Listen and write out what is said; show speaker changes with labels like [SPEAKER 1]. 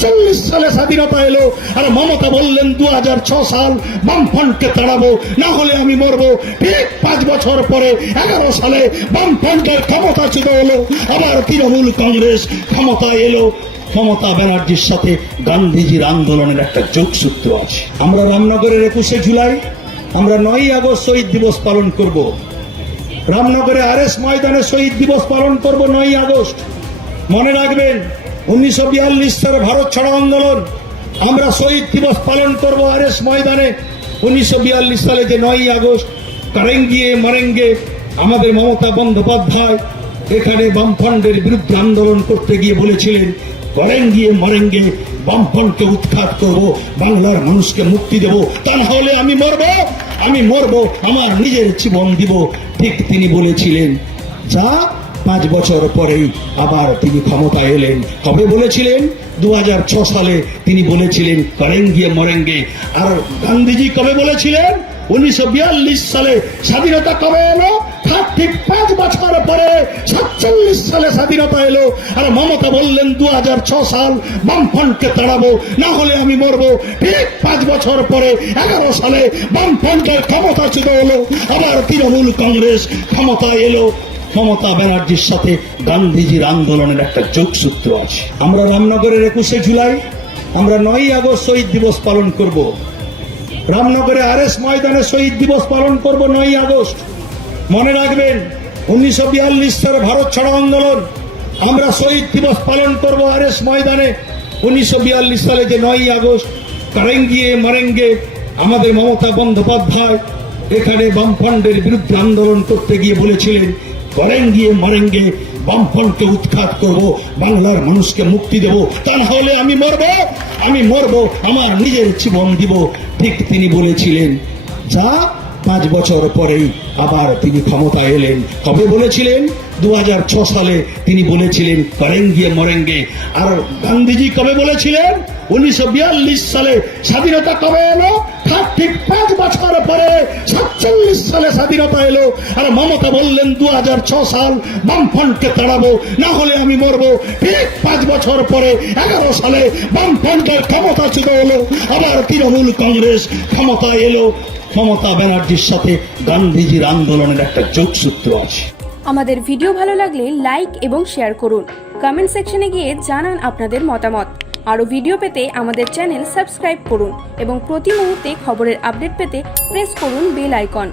[SPEAKER 1] সাতচল্লিশ সালে স্বাধীনতা এলো। আর মমতা বললেন দু হাজার ছ সাল বামফ্রন্টকে তাড়াবো, না হলে আমি মরবো। ঠিক পাঁচ বছর পরে, এগারো সালে বামফ্রন্টের ক্ষমতা ছিল এলো। আবার তৃণমূল কংগ্রেস ক্ষমতায় এলো। মমতা ব্যানার্জির সাথে গান্ধীজির আন্দোলনের একটা যোগসূত্র আছে। আমরা রামনগরের একুশে জুলাই, আমরা নয়ই আগস্ট শহীদ দিবস পালন করব। রামনগরে আর এস ময়দানে শহীদ দিবস পালন করব নয়ই আগস্ট। মনে রাখবেন উনিশশো বিয়াল্লিশ সালে ভারত ছাড়ো আন্দোলন। আমরা শহীদ দিবস পালন করব আরএস ময়দানে। উনিশশো বিয়াল্লিশ সালে যে নয়ই আগস্ট, কারেঙ্গিয়ে, মারেঙ্গে আমাদের মমতা বন্দ্যোপাধ্যায় এখানে বামফ্রন্টের বিরুদ্ধে আন্দোলন করতে গিয়ে বলেছিলেন, করেঙ্গিয়ে, মারেঙ্গে বামফ্রন্টকে উৎখাত করব, বাংলার মানুষকে মুক্তি দেব। তা না হলে আমি মরব আমি মরব, আমার নিজের জীবন দিব। ঠিক তিনি বলেছিলেন। যা পাঁচ বছর পরেই আবার তিনি ক্ষমতা এলেন। কবে বলেছিলেন দু সালে তিনি বলেছিলেন, করেঙ্গিয়ে মরেঙ্গে। আর গান্ধীজি কবে বলেছিলেন? উনিশশো বিয়াল্লিশ সালে স্বাধীনতা কবে এলো? তার ঠিক পাঁচ বছর পরে সাতচল্লিশ সালে স্বাধীনতা এলো। আর মমতা বললেন দু সাল বামফ্রন্টকে তাড়াবো, না হলে আমি মরবো। ঠিক পাঁচ বছর পরে, এগারো সালে বামফ্রন্টের ক্ষমতা ছিল এলো আবার তৃণমূল কংগ্রেস ক্ষমতায় এলো। মমতা ব্যানার্জির সাথে গান্ধীজির আন্দোলনের একটা যোগসূত্র আছে। আমরা রামনগরের একুশে জুলাই, আমরা নয়ই আগস্ট শহীদ দিবস পালন করব। রামনগরে আর এস ময়দানে শহীদ দিবস পালন করব নয়ই আগস্ট। মনে রাখবেন, উনিশশো বিয়াল্লিশ সালে ভারত ছাড়ো আন্দোলন, আমরা শহীদ দিবস পালন করব আর এস ময়দানে। উনিশশো বিয়াল্লিশ সালে যে নয়ই আগস্ট, কারেঙ্গিয়ে মারেঙ্গে আমাদের মমতা বন্দ্যোপাধ্যায় এখানে বামফ্রন্টের বিরুদ্ধে আন্দোলন করতে গিয়ে বলেছিলেন করেঙ্গিয়ে গিয়ে বামফ্রন্টকে উৎখাত করব, বাংলার মানুষকে মুক্তি দেব তা না হলে আমি মরব আমি মরব, আমার নিজের জীবন দিব, ঠিক তিনি বলেছিলেন। যা পাঁচ বছর পরেই আবার তিনি ক্ষমতা এলেন। কবে বলেছিলেন? দু সালে তিনি বলেছিলেন, করেঙ্গিয়ে মরেঙ্গে। আর গান্ধীজি কবে বলেছিলেন? উনিশশো বিয়াল্লিশ সালে স্বাধীনতা কবে এলো? তার ঠিক পাঁচ বছর পরে সাতচল্লিশ সালে স্বাধীনতা এলো। আর মমতা বললেন দু সাল বামফ্রন্টকে তাড়াবো, না হলে আমি মরবো। ঠিক পাঁচ বছর পরে, এগারো সালে বামফ্রন্টের ক্ষমতা ছিল এলো আবার তৃণমূল কংগ্রেস ক্ষমতায় এলো। মমতা ব্যানার্জির সাথে গান্ধীজির আন্দোলনের একটা যোগসূত্র আছে।
[SPEAKER 2] আমাদের ভিডিও ভালো লাগলে লাইক এবং শেয়ার করুন। কমেন্ট সেকশনে গিয়ে জানান আপনাদের মতামত। আরও ভিডিও পেতে আমাদের চ্যানেল সাবস্ক্রাইব করুন এবং প্রতি মুহূর্তে খবরের আপডেট পেতে প্রেস করুন বেল আইকন।